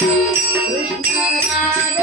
देव